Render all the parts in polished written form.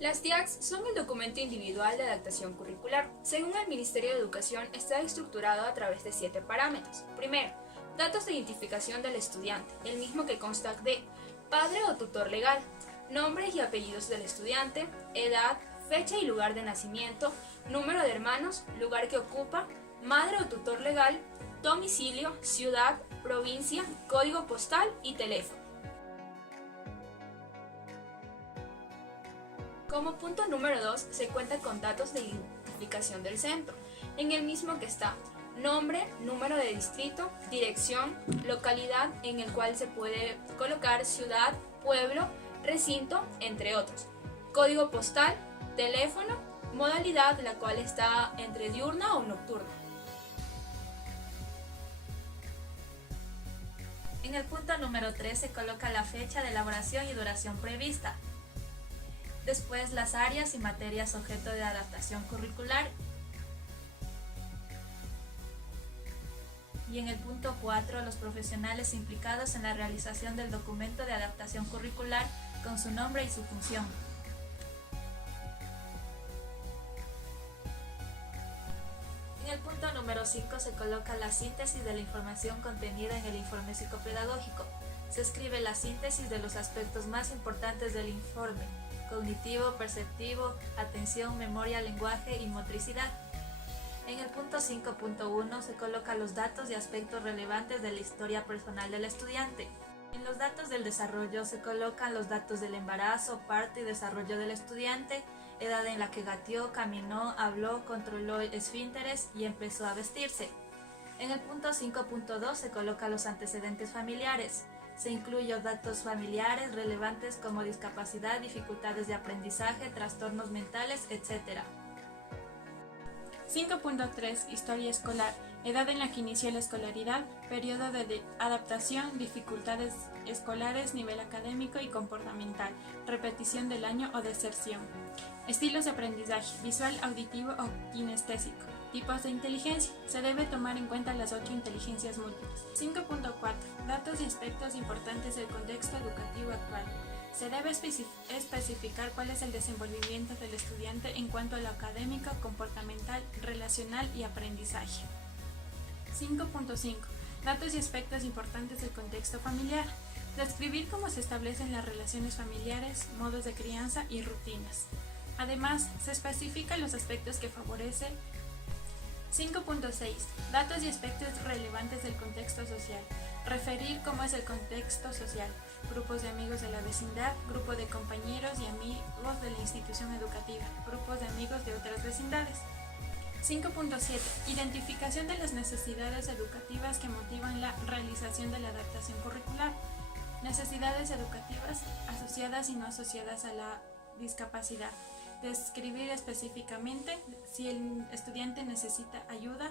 Las TIACs son el documento individual de adaptación curricular. Según el Ministerio de Educación, está estructurado a través de 7 parámetros. Primero, datos de identificación del estudiante, el mismo que consta de padre o tutor legal, nombres y apellidos del estudiante, edad, fecha y lugar de nacimiento, número de hermanos, lugar que ocupa, madre o tutor legal, domicilio, ciudad, provincia, código postal y teléfono. Como punto número 2 se cuenta con datos de identificación del centro, en el mismo que está nombre, número de distrito, dirección, localidad en el cual se puede colocar ciudad, pueblo, recinto, entre otros, código postal, teléfono, modalidad la cual está entre diurna o nocturna. En el punto número 3 se coloca la fecha de elaboración y duración prevista. Después las áreas y materias objeto de adaptación curricular. Y en el punto 4 los profesionales implicados en la realización del documento de adaptación curricular con su nombre y su función. En el punto número 5 se coloca la síntesis de la información contenida en el informe psicopedagógico. Se escribe la síntesis de los aspectos más importantes del informe: cognitivo, perceptivo, atención, memoria, lenguaje y motricidad. En el punto 5.1 se colocan los datos y aspectos relevantes de la historia personal del estudiante. En los datos del desarrollo se colocan los datos del embarazo, parto y desarrollo del estudiante, edad en la que gateó, caminó, habló, controló esfínteres y empezó a vestirse. En el punto 5.2 se colocan los antecedentes familiares. Se incluyen los datos familiares relevantes como discapacidad, dificultades de aprendizaje, trastornos mentales, etc. 5.3 Historia escolar. Edad en la que inició la escolaridad, periodo de adaptación, dificultades escolares, nivel académico y comportamental, repetición del año o deserción. Estilos de aprendizaje: visual, auditivo o kinestésico. Tipos de inteligencia. Se debe tomar en cuenta las 8 inteligencias múltiples. 5.4 Datos y aspectos importantes del contexto educativo actual. Se debe especificar cuál es el desenvolvimiento del estudiante en cuanto a lo académico, comportamental, relacional y aprendizaje. 5.5 Datos y aspectos importantes del contexto familiar. Describir cómo se establecen las relaciones familiares, modos de crianza y rutinas. Además, se especifican los aspectos que favorecen. 5.6 Datos y aspectos relevantes del contexto social. Referir cómo es el contexto social, grupos de amigos de la vecindad, grupo de compañeros y amigos de la institución educativa, grupos de amigos de otras vecindades. 5.7 Identificación de las necesidades educativas que motivan la realización de la adaptación curricular. Necesidades educativas asociadas y no asociadas a la discapacidad. Describir específicamente si el estudiante necesita ayuda.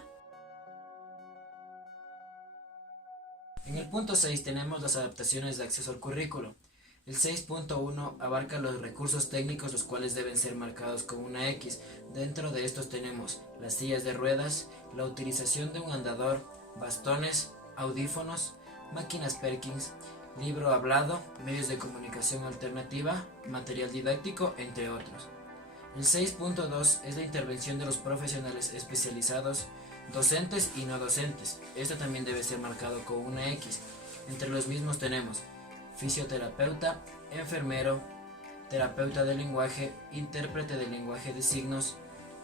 En el punto 6 tenemos las adaptaciones de acceso al currículo. El 6.1 abarca los recursos técnicos, los cuales deben ser marcados con una X. Dentro de estos tenemos las sillas de ruedas, la utilización de un andador, bastones, audífonos, máquinas Perkins, libro hablado, medios de comunicación alternativa, material didáctico, entre otros. El 6.2 es la intervención de los profesionales especializados, docentes y no docentes. Esto también debe ser marcado con una X. Entre los mismos tenemos fisioterapeuta, enfermero, terapeuta del lenguaje, intérprete del lenguaje de signos,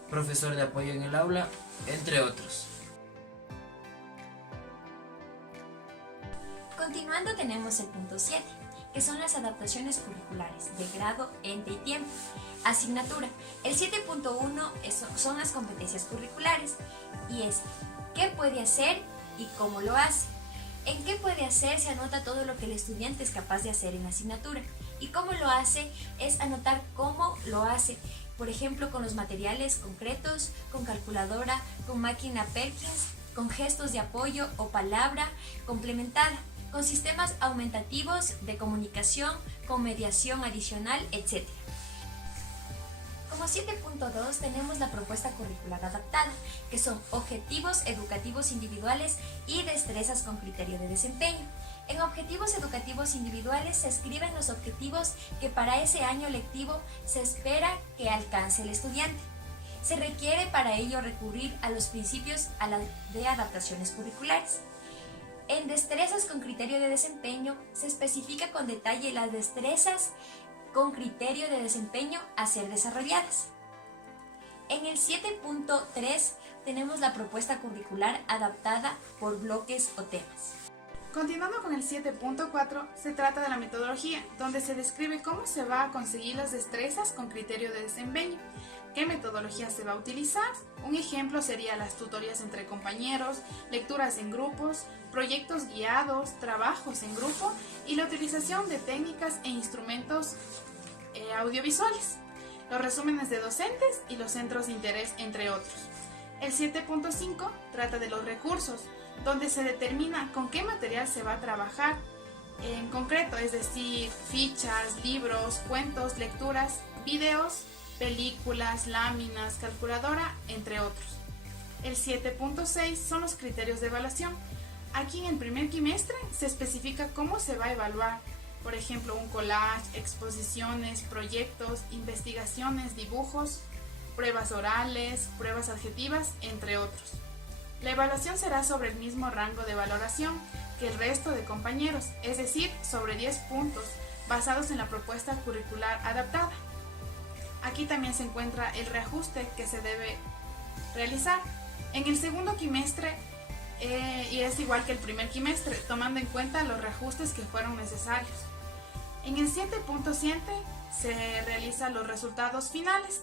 profesor de apoyo en el aula, entre otros. Continuando tenemos el punto 7, que son las adaptaciones curriculares de grado, ente y tiempo. Asignatura. El 7.1 son las competencias curriculares y es qué puede hacer y cómo lo hace. En qué puede hacer se anota todo lo que el estudiante es capaz de hacer en la asignatura y cómo lo hace es anotar cómo lo hace, por ejemplo con los materiales concretos, con calculadora, con máquina Perkins, con gestos de apoyo o palabra complementada, con sistemas aumentativos de comunicación, con mediación adicional, etc. Como 7.2 tenemos la propuesta curricular adaptada, que son objetivos educativos individuales y destrezas con criterio de desempeño. En objetivos educativos individuales se escriben los objetivos que para ese año lectivo se espera que alcance el estudiante. Se requiere para ello recurrir a los principios de adaptaciones curriculares. En destrezas con criterio de desempeño se especifica con detalle las destrezas con criterio de desempeño a ser desarrolladas. En el 7.3 tenemos la propuesta curricular adaptada por bloques o temas. Continuando con el 7.4, se trata de la metodología, donde se describe cómo se va a conseguir las destrezas con criterio de desempeño, qué metodología se va a utilizar. Un ejemplo sería las tutorías entre compañeros, lecturas en grupos, proyectos guiados, trabajos en grupo y la utilización de técnicas e instrumentos audiovisuales, los resúmenes de docentes y los centros de interés, entre otros. El 7.5 trata de los recursos, donde se determina con qué material se va a trabajar en concreto, es decir, fichas, libros, cuentos, lecturas, videos, películas, láminas, calculadora, entre otros. El 7.6 son los criterios de evaluación. Aquí en el primer quimestre se especifica cómo se va a evaluar, por ejemplo, un collage, exposiciones, proyectos, investigaciones, dibujos, pruebas orales, pruebas adjetivas, entre otros. La evaluación será sobre el mismo rango de valoración que el resto de compañeros, es decir, sobre 10 puntos, basados en la propuesta curricular adaptada. Aquí también se encuentra el reajuste que se debe realizar. En el segundo quimestre, y es igual que el primer quimestre, tomando en cuenta los reajustes que fueron necesarios. En el 7.7 se realizan los resultados finales.